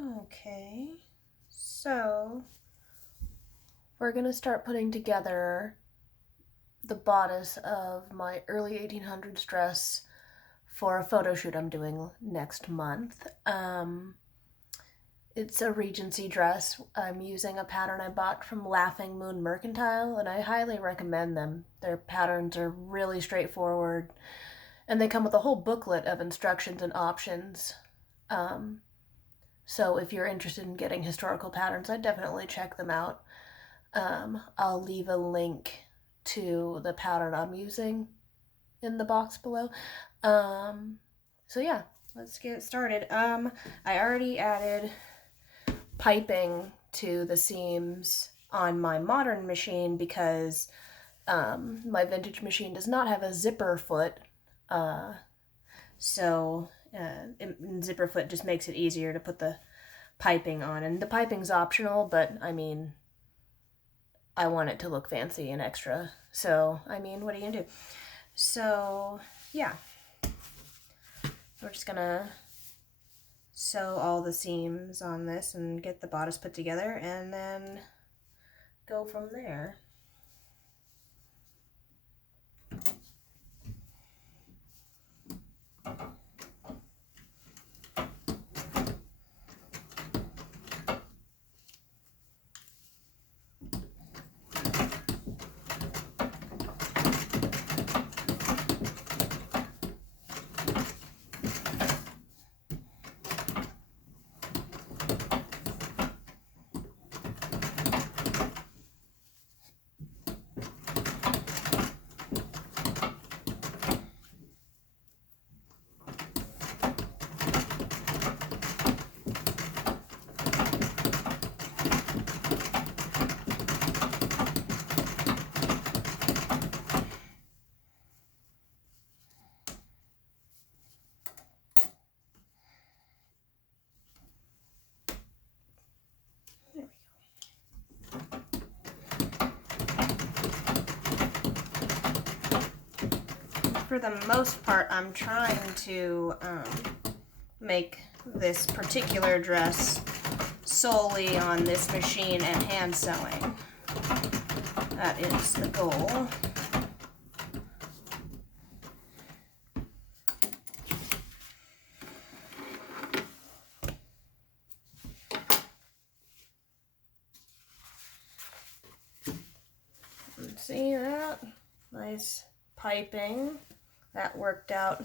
Okay, so we're gonna start putting together the bodice of my early 1800s dress for a photo shoot I'm doing next month. It's a Regency dress. I'm using a pattern I bought from Laughing Moon Mercantile, and I highly recommend them. Their patterns are really straightforward, and they come with a whole booklet of instructions and options. Um, so if you're interested in getting historical patterns, I'd definitely check them out. I'll leave a link to the pattern I'm using in the box below. So yeah, let's get started. I already added piping to the seams on my modern machine because my vintage machine does not have a zipper foot. Zipper foot just makes it easier to put the piping on. And the piping's optional, but I mean, I want it to look fancy and extra. So, I mean, what are you gonna do? So, yeah. We're just gonna sew all the seams on this and get the bodice put together and then go from there. For the most part, I'm trying to make this particular dress solely on this machine and hand sewing. That is the goal. See that? Nice piping. That worked out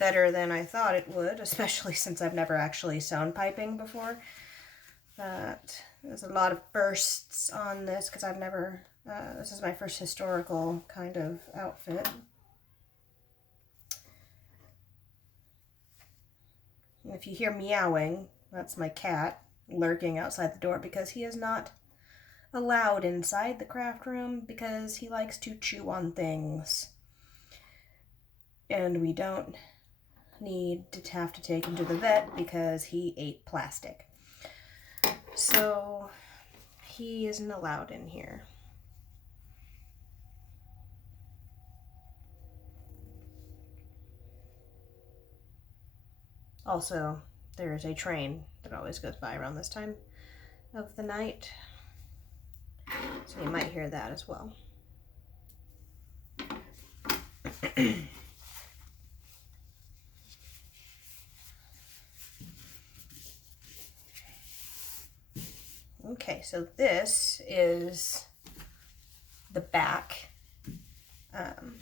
better than I thought it would, especially since I've never actually sewn piping before. There's a lot of bursts on this because I've never, this is my first historical kind of outfit. And if you hear meowing, that's my cat lurking outside the door because he is not allowed inside the craft room because he likes to chew on things. And we don't need to have to take him to the vet because he ate plastic. So he isn't allowed in here. Also, there is a train that always goes by around this time of the night. So you might hear that as well. Okay, so this is the back. And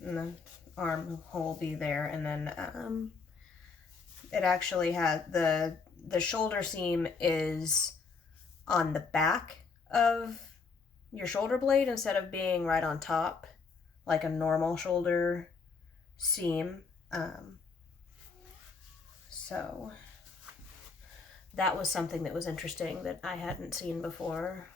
the armhole will be there, and then it actually has the shoulder seam is on the back of your shoulder blade instead of being right on top like a normal shoulder seam. So that was something that was interesting that I hadn't seen before.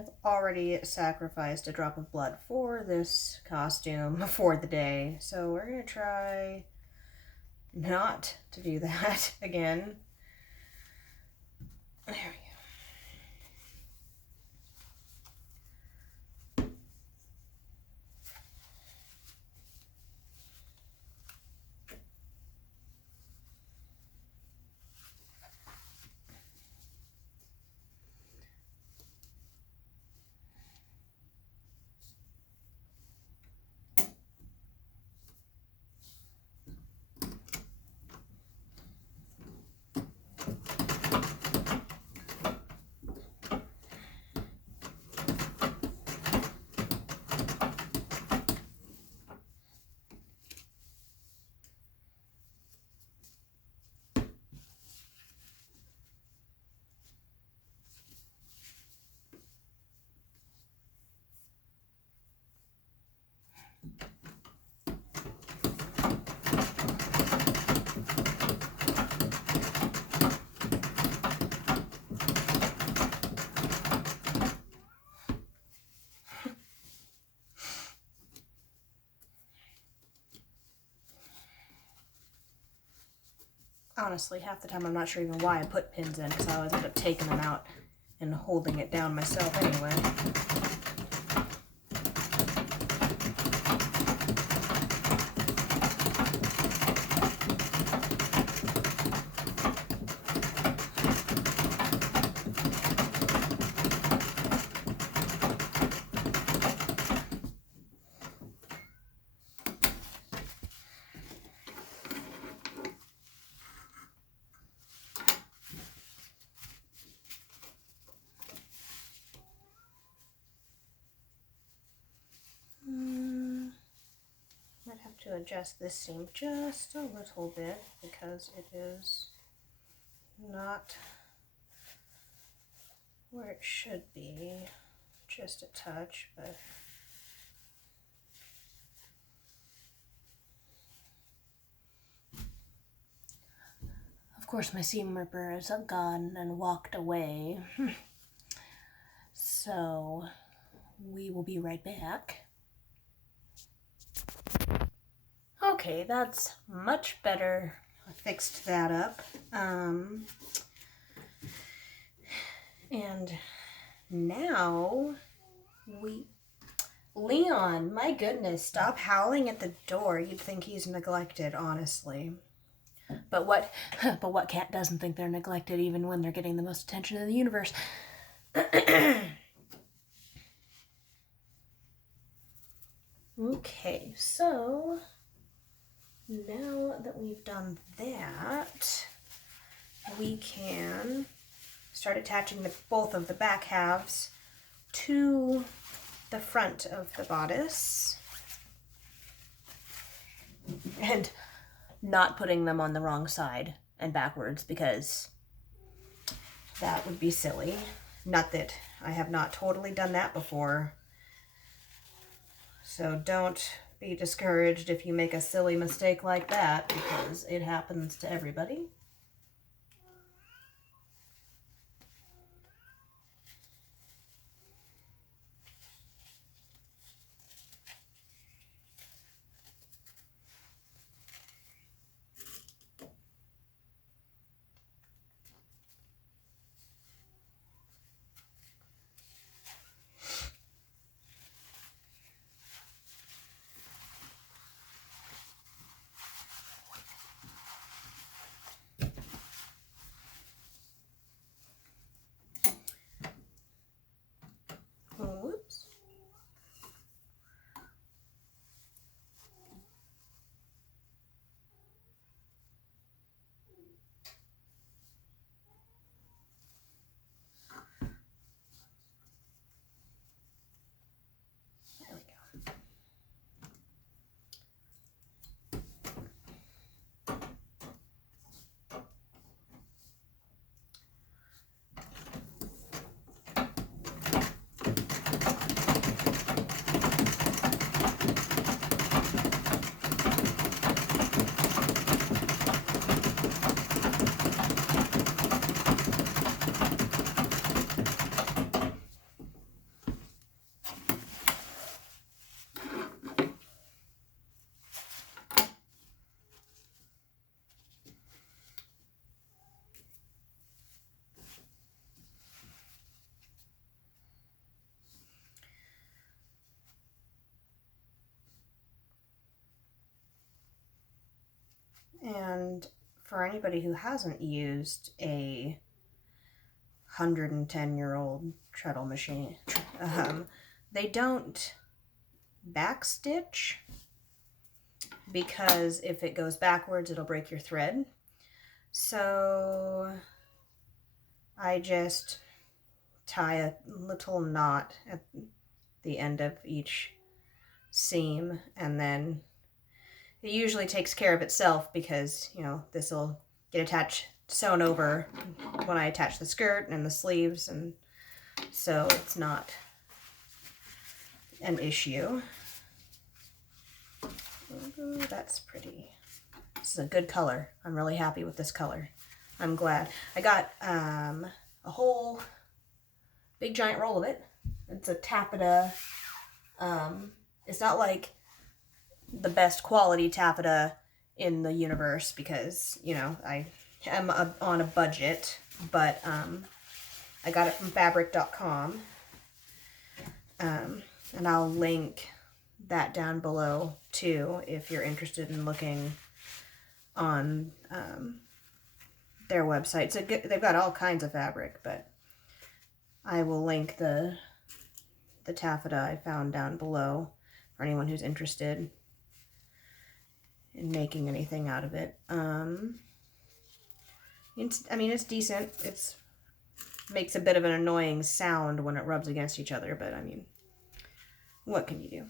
I've already sacrificed a drop of blood for this costume for the day, so we're gonna try not to do that again. There we go. Honestly, half the time I'm not sure even why I put pins in, because I always end up taking them out and holding it down myself anyway. Might have to adjust this seam just a little bit because it is not where it should be. Just a touch, but of course my seam ripper is gone and walked away. So we will be right back. Okay, that's much better. I fixed that up. And now Leon, my goodness, stop howling at the door. You'd think he's neglected, honestly. But what cat doesn't think they're neglected even when they're getting the most attention in the universe? Okay, so now that we've done that, we can start attaching both of the back halves to the front of the bodice and not putting them on the wrong side and backwards, because that would be silly. Not that I have not totally done that before. So don't be discouraged if you make a silly mistake like that, because it happens to everybody. And for anybody who hasn't used a 110-year-old treadle machine, they don't backstitch, because if it goes backwards, it'll break your thread. So I just tie a little knot at the end of each seam, and then it usually takes care of itself, because, you know, this will get attached, sewn over when I attach the skirt and the sleeves, and so it's not an issue. Ooh, that's pretty. This is a good color. I'm really happy with this color. I'm glad. I got a whole big giant roll of it. It's a taffeta. It's not like the best quality taffeta in the universe, because, you know, I am on a budget, but I got it from fabric.com, and I'll link that down below too if you're interested in looking on their website. So they've got all kinds of fabric, but I will link the taffeta I found down below for anyone who's interested in making anything out of it. It's decent. It's makes a bit of an annoying sound when it rubs against each other, but I mean, what can you do?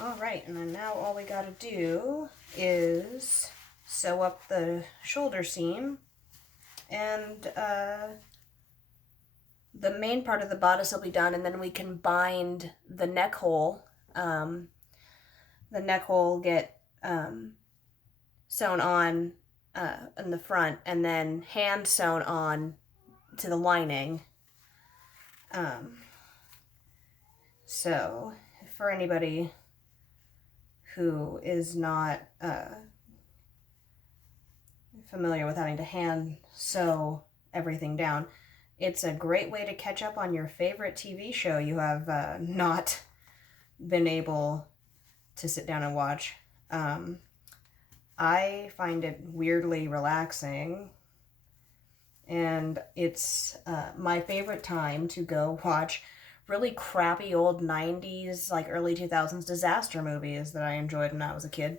All right, and then now all we gotta do is sew up the shoulder seam, and the main part of the bodice will be done, and then we can bind the neck hole. The neck hole get sewn on in the front, and then hand sewn on to the lining. So for anybody who is not familiar with having to hand sew everything down, it's a great way to catch up on your favorite TV show you have not been able to sit down and watch. I find it weirdly relaxing, and it's my favorite time to go watch really crappy old 90s, like early 2000s disaster movies that I enjoyed when I was a kid.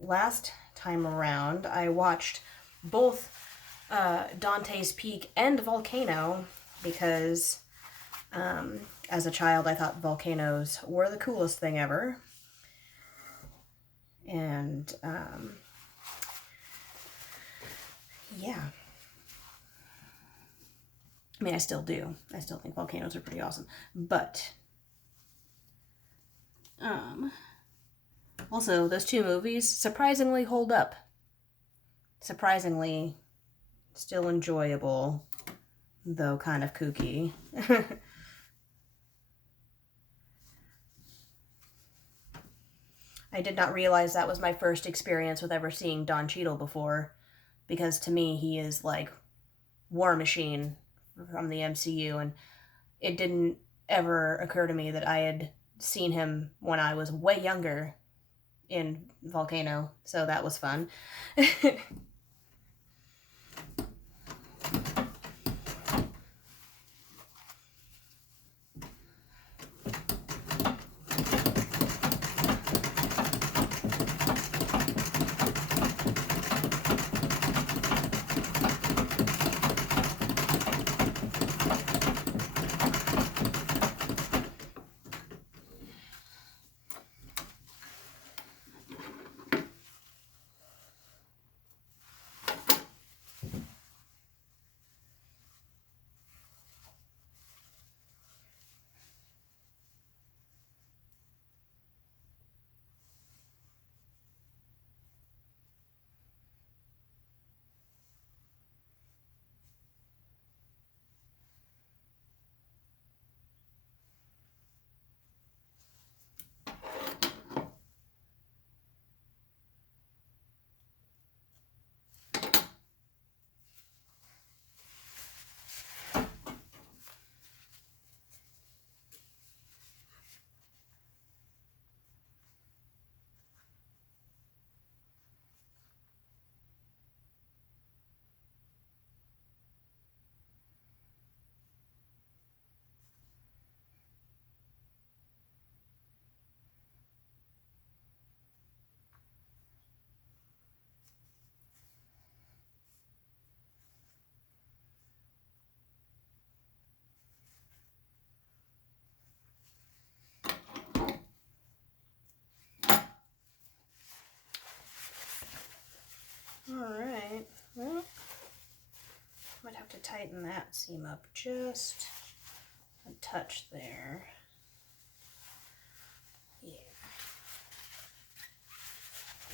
Last time around, I watched both Dante's Peak and Volcano, because as a child I thought volcanoes were the coolest thing ever. And yeah. I mean, I still do. I still think volcanoes are pretty awesome. But also, those two movies surprisingly hold up. Surprisingly still enjoyable though kind of kooky. I did not realize that was my first experience with ever seeing Don Cheadle before, because to me he is like War Machine from the MCU, and it didn't ever occur to me that I had seen him when I was way younger in Volcano, so that was fun. Alright, well, might have to tighten that seam up just a touch there. Yeah.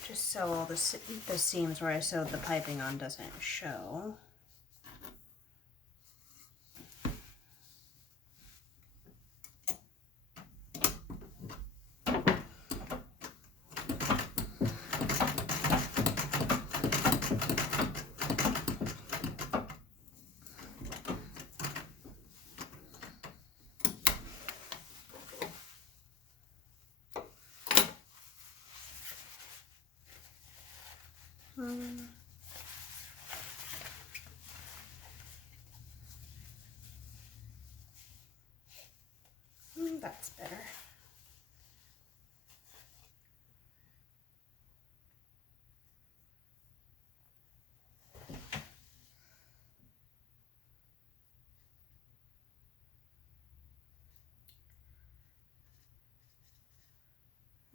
Just so all the seams where I sewed the piping on doesn't show. That's better.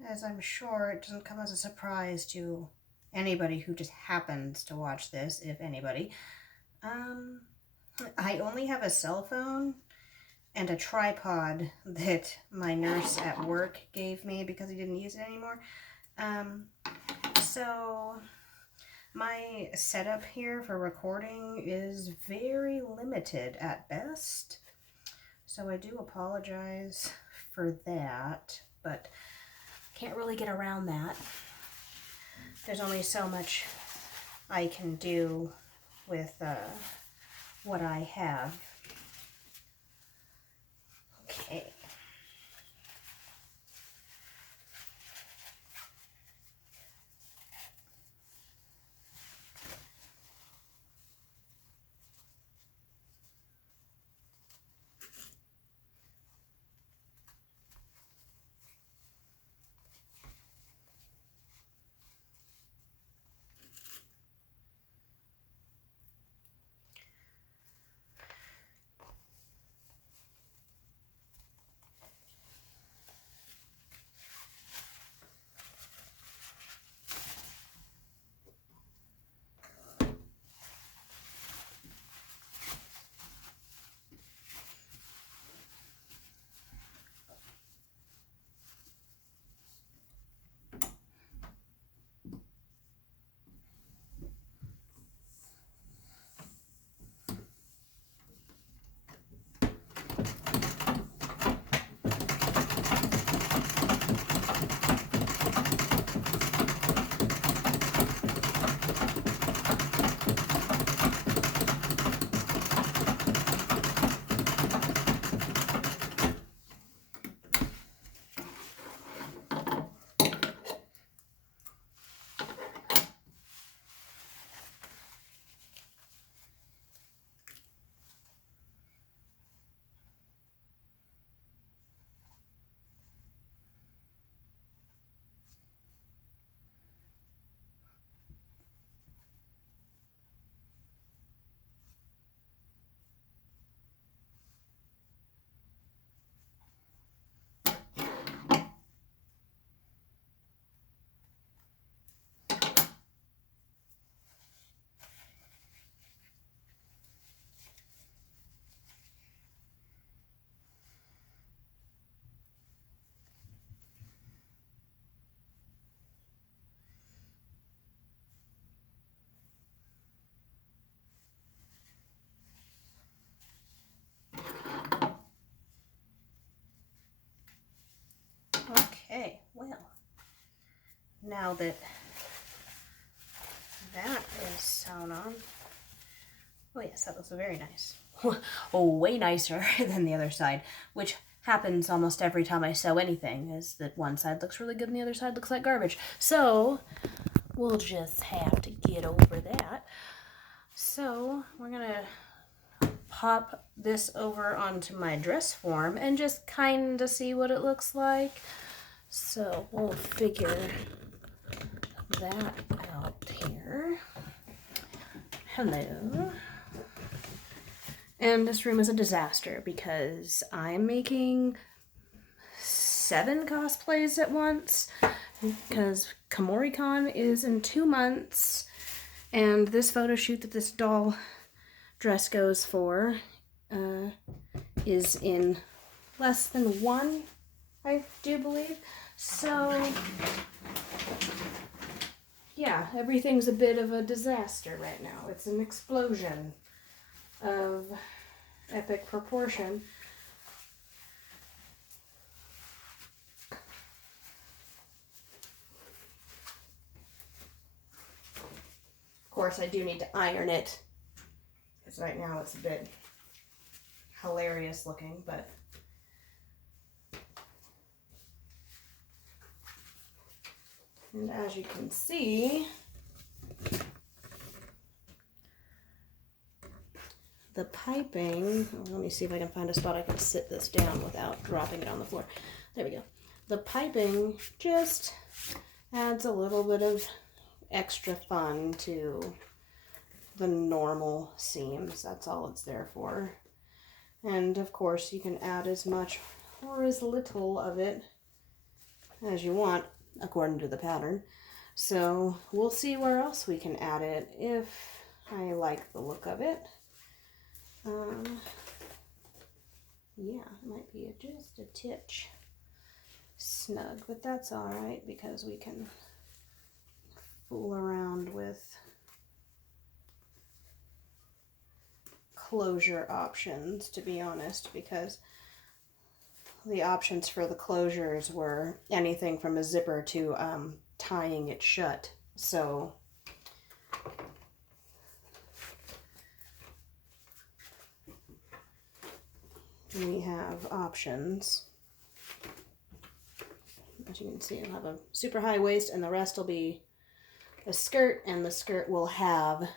As I'm sure it doesn't come as a surprise to anybody who just happens to watch this, if anybody. I only have a cell phone and a tripod that my nurse at work gave me because he didn't use it anymore. So my setup here for recording is very limited at best. So I do apologize for that, but can't really get around that. There's only so much I can do with what I have. Okay. now that that is sewn on. Oh yes, that looks very nice. Oh, way nicer than the other side, which happens almost every time I sew anything, is that one side looks really good and the other side looks like garbage. So we'll just have to get over that. So we're gonna pop this over onto my dress form and just kind of see what it looks like. So we'll figure that out here. Hello. And this room is a disaster because I'm making 7 cosplays at once because KomoriCon is in 2 months, and this photo shoot that this doll dress goes for is in less than 1, I do believe. So yeah, everything's a bit of a disaster right now. It's an explosion of epic proportion. Of course, I do need to iron it because right now it's a bit hilarious looking, but and as you can see, the piping, let me see if I can find a spot I can sit this down without dropping it on the floor. There we go. The piping just adds a little bit of extra fun to the normal seams. That's all it's there for. And of course you can add as much or as little of it as you want according to the pattern. So we'll see where else we can add it if I like the look of it. Yeah, it might be just a titch snug, but that's all right because we can fool around with closure options, to be honest, because the options for the closures were anything from a zipper to tying it shut. So we have options. As you can see, I'll have a super high waist and the rest will be a skirt, and the skirt will have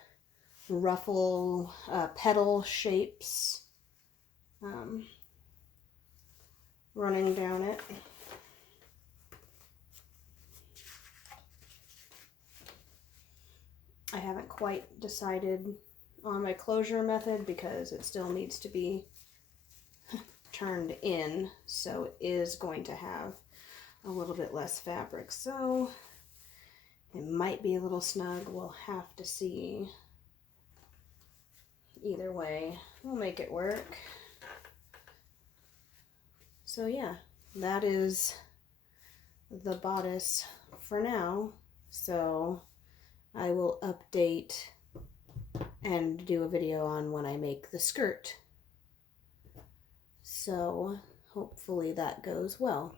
ruffle petal shapes running down it. I haven't quite decided on my closure method because it still needs to be turned in, so it is going to have a little bit less fabric, so it might be a little snug. We'll have to see. Either way, we'll make it work. So yeah, that is the bodice for now. So I will update and do a video on when I make the skirt. So hopefully that goes well.